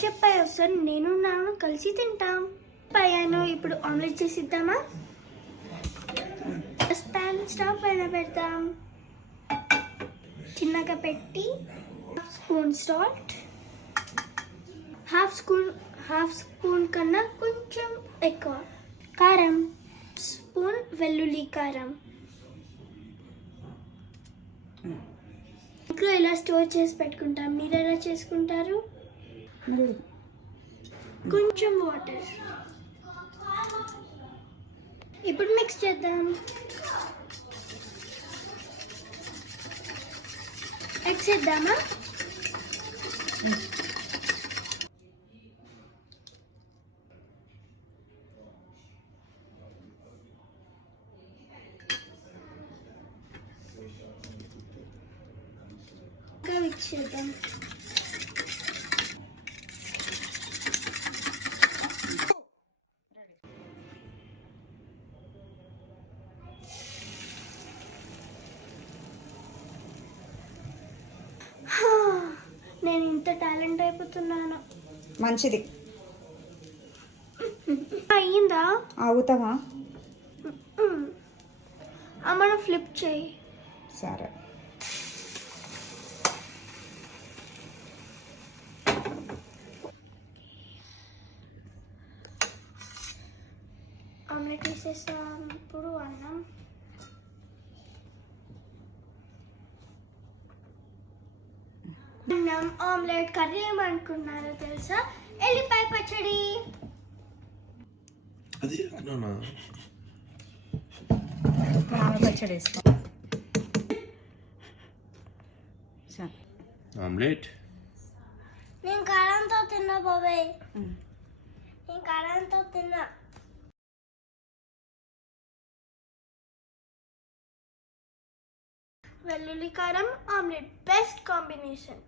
కశ్యప్ పై వస్తాను, నేను నాను కలిసి తింటాం. పయ్యాను ఇప్పుడు ఆమ్లెట్ చేసిద్దామా? ప్యాన్ స్టవ్ పైన పెడతాం. చిన్నగా పెట్టి స్పూన్ సాల్ట్, హాఫ్ స్పూన్ కన్నా కొంచెం ఎక్కువ కారం, స్పూన్ వెల్లుల్లి కారం. ఇంట్లో ఇలా స్టోర్ చేసి పెట్టుకుంటాం. మీరు ఎలా చేసుకుంటారు? కొంచెం వాటర్. ఇప్పుడు మిక్స్ చేద్దాం. ఎగ్స్ వేద్దామా? మిక్స్ చేద్దాం. నేను ఇంత టాలెంట్ అయిపోతున్నాను. మంచిది. అయ్యిందా? అవుతావా? అమ్మను ఫ్లిప్ చేయి. సరే. ఆమ్లెట్ వేసేసాం. ఇప్పుడు అన్నం. అన్నం ఆమ్లెట్ కర్రీ ఏమనుకున్నారో తెలుసా? ఎల్లిపాయ పచ్చడి. అది పచ్చడి వేసుకో. ఆమ్లెట్ నేను కారంతో తిన్నా బాబాయ్. నేను కారంతో తిన్నా. వెల్లుల్లి కారం ఆమ్లెట్ బెస్ట్ కాంబినేషన్.